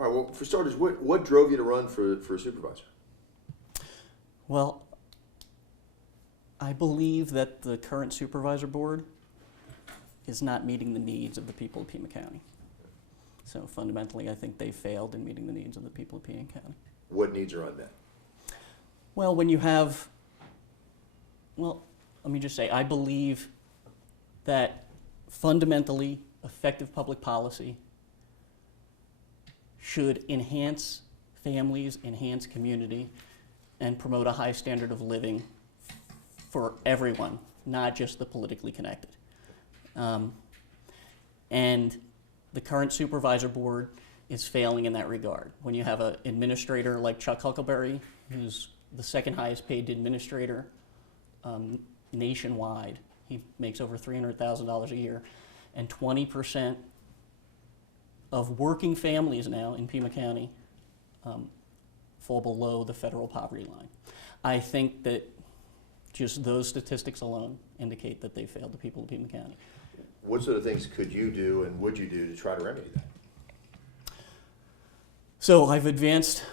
All right, well, for starters, what drove you to run for supervisor? Well, I believe that the current supervisor board is not meeting the needs of the people of Pima County. So fundamentally, I think they failed in meeting the needs of the people of Pima County. What needs are unmet? Well, when you have, well, let me just say, I believe that fundamentally effective public policy should enhance families, enhance community, and promote a high standard of living for everyone, not just the politically connected. And the current supervisor board is failing in that regard. When you have an administrator like Chuck Huckleberry, who's the second highest paid administrator nationwide, he makes over $300,000 a year, and 20% of working families now in Pima County fall below the federal poverty line. I think that just those statistics alone indicate that they failed the people of Pima County. What sort of things could you do and would you do to try to remedy that? So I've advanced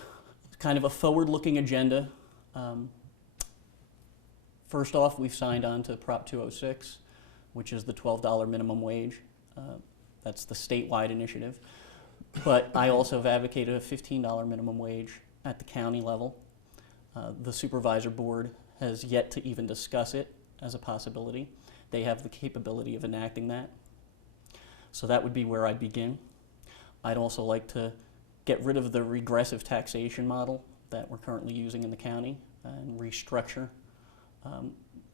kind of a forward-looking agenda. First off, we've signed on to Prop 206, which is the $12 minimum wage. That's the statewide initiative. But I also have advocated a $15 minimum wage at the county level. The supervisor board has yet to even discuss it as a possibility. They have the capability of enacting that. So that would be where I'd begin. I'd also like to get rid of the regressive taxation model that we're currently using in the county and restructure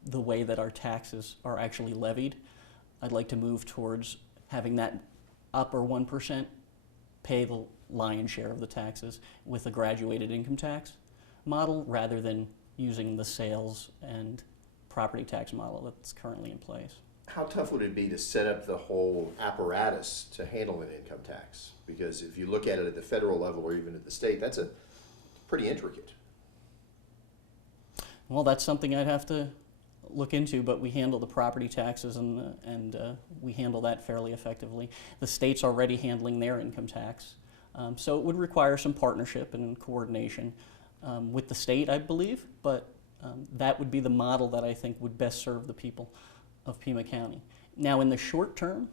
the way that our taxes are actually levied. I'd like to move towards having that upper 1% pay the lion's share of the taxes with a graduated income tax model rather than using the sales and property tax model that's currently in place. How tough would it be to set up the whole apparatus to handle an income tax? Because if you look at it at the federal level or even at the state, that's pretty intricate. Well, that's something I'd have to look into, but we handle the property taxes and we handle that fairly effectively. The state's already handling their income tax, so it would require some partnership and coordination with the state, I believe, but that would be the model that I think would best serve the people of Pima County. Now, in the short term,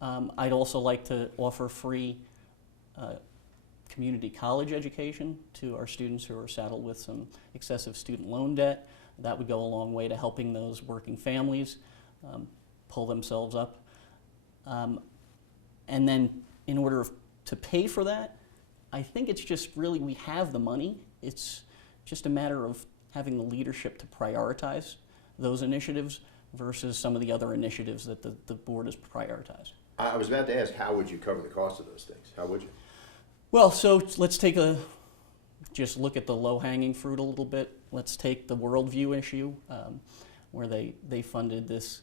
I'd also like to offer free community college education to our students who are saddled with some excessive student loan debt. That would go a long way to helping those working families pull themselves up. And then in order to pay for that, I think it's just really, we have the money. It's just a matter of having the leadership to prioritize those initiatives versus some of the other initiatives that the board has prioritized. I was about to ask, how would you cover the cost of those things? How would you? Well, so let's just look at the low-hanging fruit a little bit. Let's take the worldview issue, where they funded this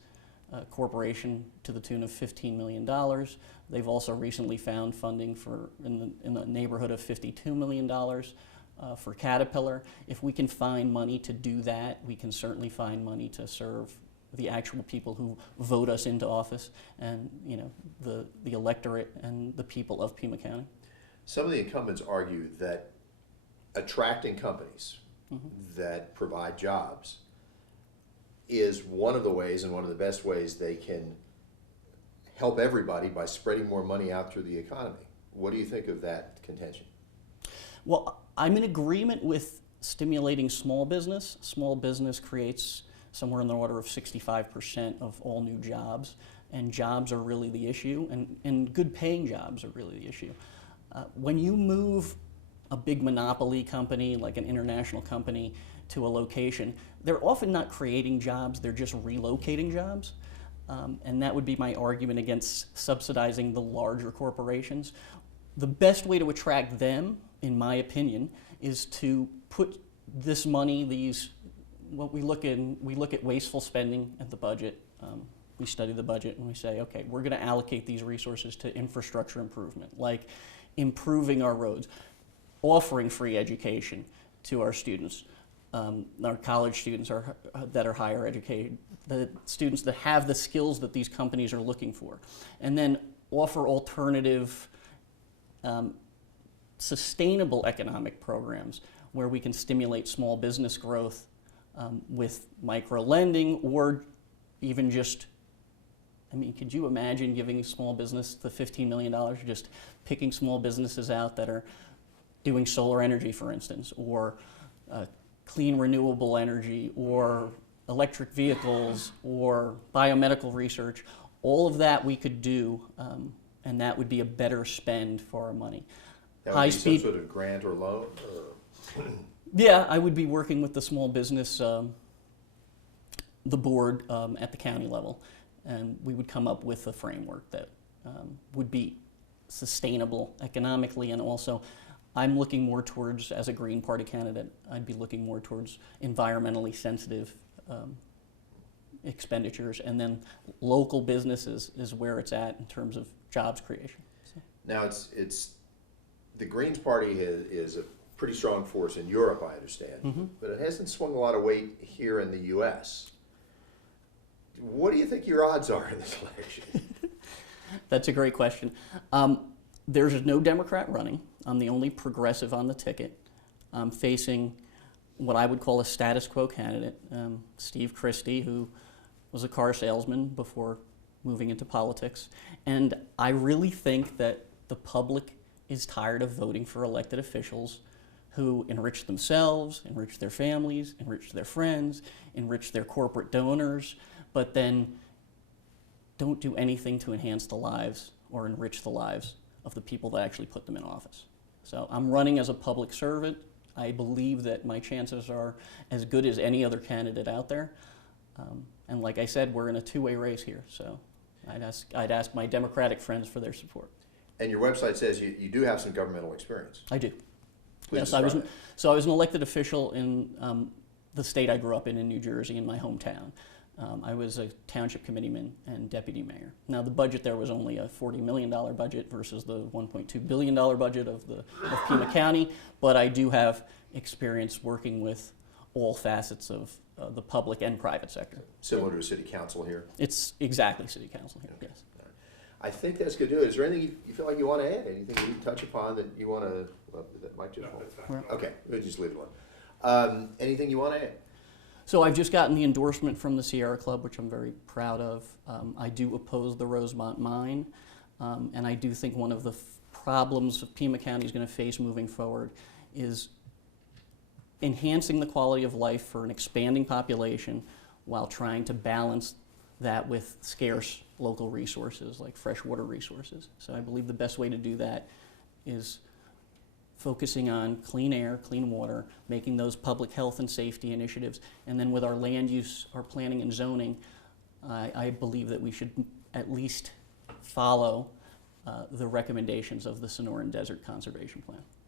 corporation to the tune of $15 million. They've also recently found funding in the neighborhood of $52 million for Caterpillar. If we can find money to do that, we can certainly find money to serve the actual people who vote us into office and the electorate and the people of Pima County. Some of the incumbents argue that attracting companies that provide jobs is one of the ways and one of the best ways they can help everybody by spreading more money out through the economy. What do you think of that contention? Well, I'm in agreement with stimulating small business. Small business creates somewhere in the order of 65% of all new jobs, and jobs are really the issue, and good paying jobs are really the issue. When you move a big monopoly company like an international company to a location, they're often not creating jobs, they're just relocating jobs. And that would be my argument against subsidizing the larger corporations. The best way to attract them, in my opinion, is to put this money, we look at wasteful spending at the budget. We study the budget and we say, okay, we're going to allocate these resources to infrastructure improvement, like improving our roads, offering free education to our students, our college students that are higher educated, the students that have the skills that these companies are looking for, and then offer alternative sustainable economic programs where we can stimulate small business growth with micro lending, or even just, I mean, could you imagine giving a small business the $15 million, just picking small businesses out that are doing solar energy, for instance, or clean renewable energy, or electric vehicles, or biomedical research? All of that we could do, and that would be a better spend for our money. That would be some sort of grant or loan? Or? Yeah, I would be working with the small business, the board at the county level, and we would come up with a framework that would be sustainable economically, and also I'm looking more towards, as a Green Party candidate, I'd be looking more towards environmentally sensitive expenditures, and then local businesses is where it's at in terms of jobs creation. So. Now, it's the Greens Party is a pretty strong force in Europe, I understand, but it hasn't swung a lot of weight here in the U.S. What do you think your odds are in this election? That's a great question. There's no Democrat running. I'm the only progressive on the ticket. I'm facing what I would call a status quo candidate, Steve Christie, who was a car salesman before moving into politics. And I really think that the public is tired of voting for elected officials who enrich themselves, enrich their families, enrich their friends, enrich their corporate donors, but then don't do anything to enhance the lives or enrich the lives of the people that actually put them in office. So I'm running as a public servant. I believe that my chances are as good as any other candidate out there. And like I said, we're in a two-way race here, so I'd ask my Democratic friends for their support. And your website says you do have some governmental experience. I do. Please Yes, describe it. I was an elected official in the state I grew up in New Jersey, in my hometown. I was a township committeeman and deputy mayor. Now, the budget there was only a $40 million budget versus the $1.2 billion budget of Pima County, but I do have experience working with all facets of the public and private sector. Similar to a city council here? It's exactly city council here, yes. I think that's going to do it. Is there anything you feel like you want to add? Anything you touch upon that you want to, that might just hold? Right. Okay, we'll just leave it alone. Anything you want to add? So I've just gotten the endorsement from the Sierra Club, which I'm very proud of. I do oppose the Rosemont mine, and I do think one of the problems Pima County is going to face moving forward is enhancing the quality of life for an expanding population while trying to balance that with scarce local resources like freshwater resources. So I believe the best way to do that is focusing on clean air, clean water, making those public health and safety initiatives, and then with our land use, our planning and zoning, I believe that we should at least follow the recommendations of the Sonoran Desert Conservation Plan.